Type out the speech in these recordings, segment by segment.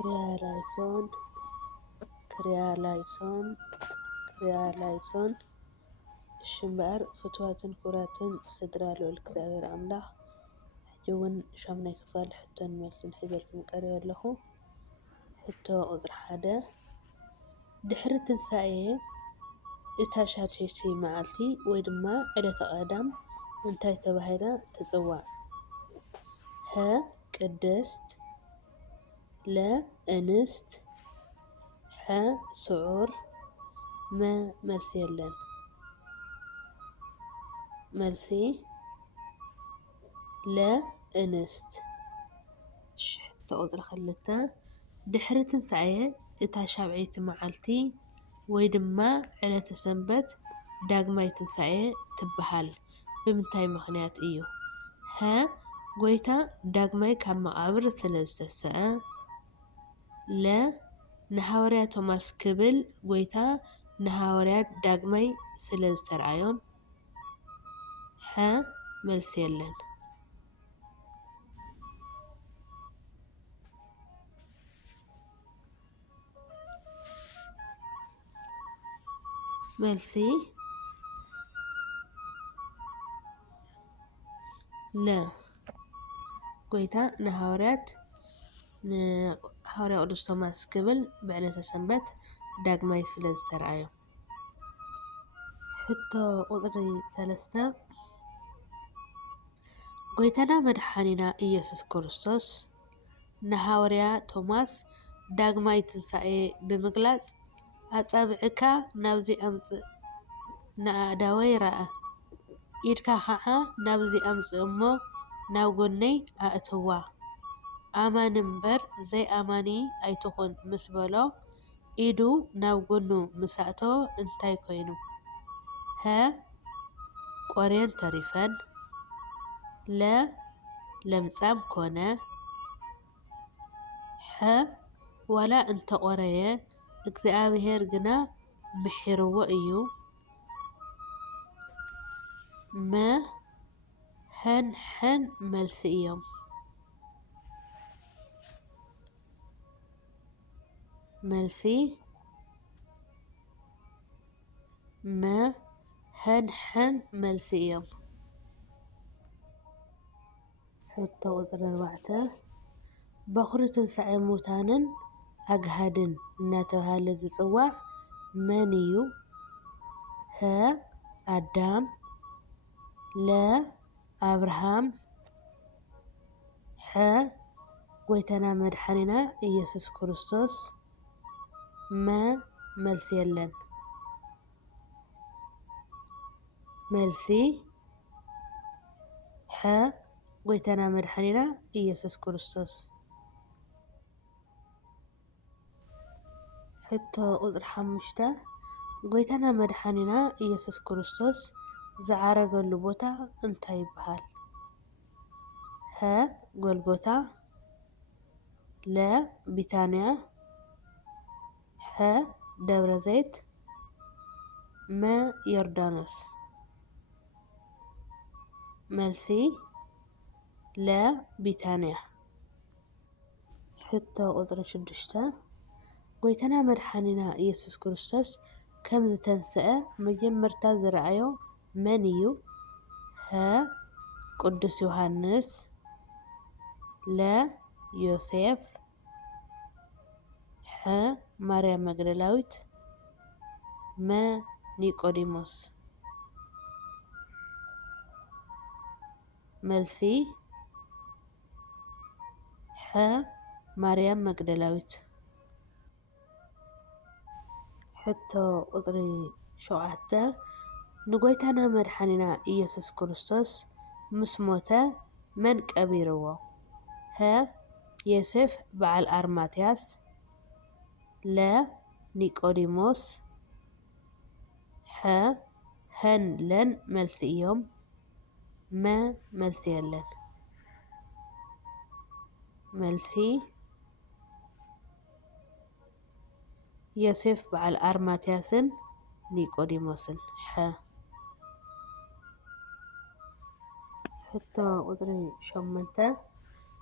ክሪያላይሶን ክሪያላይሶን ክሪያላይሶን እምበር ፍትዋትን ኩራትን ስድራ ልዑል እግዚአብሔር ኣምላኽ ሕጂ እውን 8ይ ክፋል ሕቶን መልስን ሒዘልኩም ቀሪበ ኣለኹ። ሕቶ ቁፅሪ 1 ድሕሪ ትንሳኤ እታ ሻድሸይቲ መዓልቲ ወይ ድማ ዕለተ ቀዳም እንታይ ተባሂላ ትፅዋዕ? ሀ ቅድስት፣ ለ እንስት፣ ሐ ስዑር፣ መ መልሲ የለን። መልሲ ለ እንስት። ሕቶ ቁፅሪ 2 ድሕሪ ትንሳኤ እታ ሻብዒይቲ መዓልቲ ወይ ድማ ዕለተ ሰንበት ዳግማይ ትንሳኤ ትበሃል ብምንታይ ምኽንያት እዩ? ሀ ጎይታ ዳግማይ ካብ መቃብር ስለ ዝተንስአ፣ ለ ንሃዋርያ ቶማስ ክብል ጎይታ ንሃዋርያት ዳግማይ ስለ ዝተርኣዮም፣ ሐ መልሲ የለን። መልሲ ለ ጎይታ ንሃዋርያት ንሃዋርያ ቅዱስ ቶማስ ክብል ብዕለተ ሰንበት ዳግማይ ስለ ዝተርኣዮም። ሕቶ ቁፅሪ 3 ጎይታና መድሓኒና ኢየሱስ ክርስቶስ ንሃዋርያ ቶማስ ዳግማይ ትንሳኤ ብምግላጽ ኣጻብዕካ ናብዚ ኣምጽእ ንኣእዳወይ ረአ፣ ኢድካ ከዓ ናብዚ ኣምጽእ እሞ ናብ ጎነይ ኣእትዋ፣ ኣማኒ እምበር ዘይኣማኒ ኣይትኹን ምስ በሎ ኢዱ ናብ ጎኑ ምስ ኣእተወ እንታይ ኮይኑ? ሀ ቆርየን ተሪፈን፣ ለ ለምጻም ኮነ፣ ሐ ዋላ እንተቆረየ እግዚኣብሔር ግና ምሒርዎ እዩ፣ መ ሀን ሐን መልሲ እዮም። መልሲ መ ሀን ሐን መልሲ እዮም። ሕቶ ቁፅሪ 4 በኩሪ ትንሳኤ ሙታንን ኣግሃድን እናተባህለ ዝፅዋዕ መን እዩ? ሀ ኣዳም፣ ለ ኣብርሃም፣ ሐ ጎይታና መድሓኒና ኢየሱስ ክርስቶስ፣ መ መልሲ የለን። መልሲ ሐ ጎይታና መድሓኒና ኢየሱስ ክርስቶስ። ሕቶ ቁፅሪ 5 ጎይታና መድሓኒና ኢየሱስ ክርስቶስ ዝዓረገሉ ቦታ እንታይ ይበሃል? ሀ ጎልጎታ፣ ለ ቢታንያ፣ ሐ ደብረ ዘይት፣ መ ዮርዳኖስ። መልሲ ለ ቢታንያ። ሕቶ ቁፅሪ 6 ጎይታና መድሓኒና ኢየሱስ ክርስቶስ ከም ዝተንስአ መጀመርታ ዝረኣዮ መን እዩ? ሀ ቅዱስ ዮሃንስ፣ ለ ዮሴፍ፣ ሐ ማርያም መግደላዊት፣ መ ኒቆዲሞስ። መልሲ ሐ ማርያም መግደላዊት። ሕቶ ቁፅሪ 7 ንጎይታና መድሓኒና ኢየሱስ ክርስቶስ ምስ ሞተ መን ቀቢርዎ? ሀ ዮሴፍ በዓል ኣርማትያስ፣ ለ ኒቆዲሞስ፣ ሐ ሀን ለን መልሲ እዮም፣ መ መልሲ የለን። መልሲ ዮሴፍ በዓል ኣርማትያስን ኒቆዲሞስን። ሐ ሕቶ ቁፅሪ 8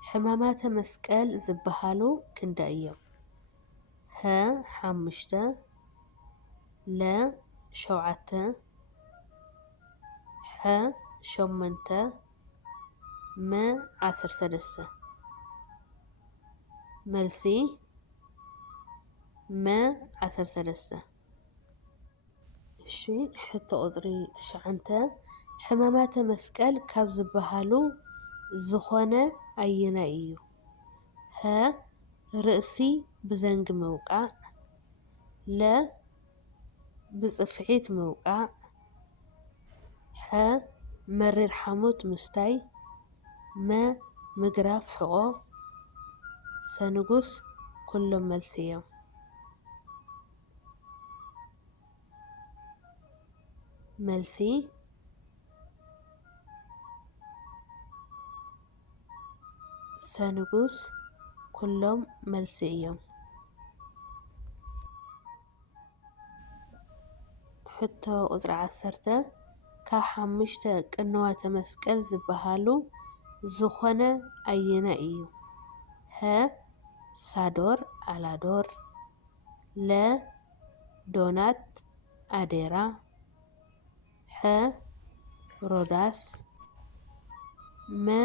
ሕማማተ መስቀል ዝበሃሉ ክንደይ እዮም? ሀ 5 ለ 7 ሐ 8 መ 13 መልሲ መ 13 እሺ ሕቶ ቁፅሪ 9 ሕማማተ መስቀል ካብ ዝበሃሉ ዝኾነ ኣየናይ እዩ? ሀ ርእሲ ብዘንጊ ምውቃዕ ለ ብፅፍዒት ምውቃዕ ሐ መሪር ሓሞት ምስታይ መ ምግራፍ ሕቆ ሰንጉስ ኩሎም መልሲ እዮም። መልሲ ሰንጉስ ኩሎም መልሲ እዮም። ሕቶ ቁፅሪ 10 ካብ 5 ቅንዋተ መስቀል ዝበሃሉ ዝኾነ ኣየናይ እዩ? ሀ ሳዶር ኣላዶር ለ ዶናት ኣዴራ ሐ ሮዳስ መ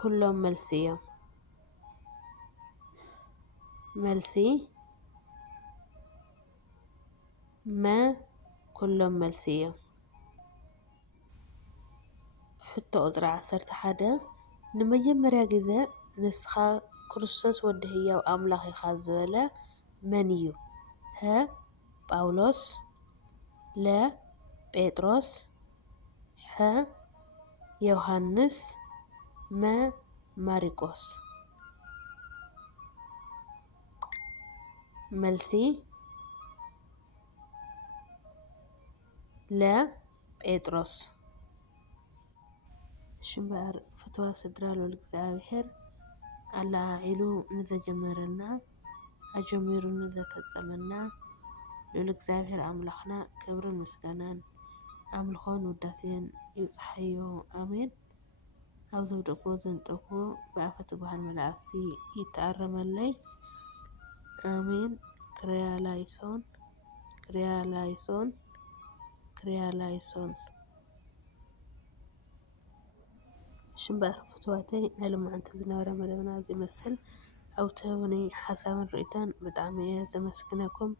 ኩሎም መልሲ እዮም። መልሲ መ ኩሎም መልሲ እዮም። ሕቶ ቁፅሪ 11 ንመጀመርያ ግዜ ንስኻ ክርስቶስ ወዲ ህያው ኣምላኽ ኢኻ ዝበለ መን እዩ? ሀ ጳውሎስ ለ ጴጥሮስ ሐ ዮሃንስ መ ማሪቆስ መልሲ ለ ጴጥሮስ እሺ እምበር ፍትዋ ስድራ ልዑል እግዚኣብሔር ኣላዒሉ ንዘጀመረና ኣጀሚሩ ንዘፈፀመና ልዑል እግዚኣብሔር ኣምላኽና ክብርን ምስጋናን ኣምልኾን ውዳሴን ይብፅሓዮ ኣሜን። ኣብ ዘብደግዎ ዘንጠፍዎ ብኣፈ ትጉሃን መላእክቲ ይተኣረመለይ ኣሜን። ክሪያ ላይሶን ክሪያ ላይሶን ክሪያ ላይሶን እሺ እምበር ፍትዋተይ ናይ ሎማዓንቲ ዝነበረ መደብና እዚ ይመስል። ኣብ ትህቡኒ ሓሳብን ርኢቶን ብጣዕሚ እየ ዘመስግነኩም።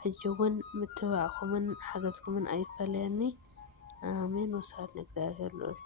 ሕጂ እውን ምትብባዕኩምን ሓገዝኩምን ኣይፈለየኒ። ኣሜን። ወስብሐት ንእግዚኣብሔር ልዑል።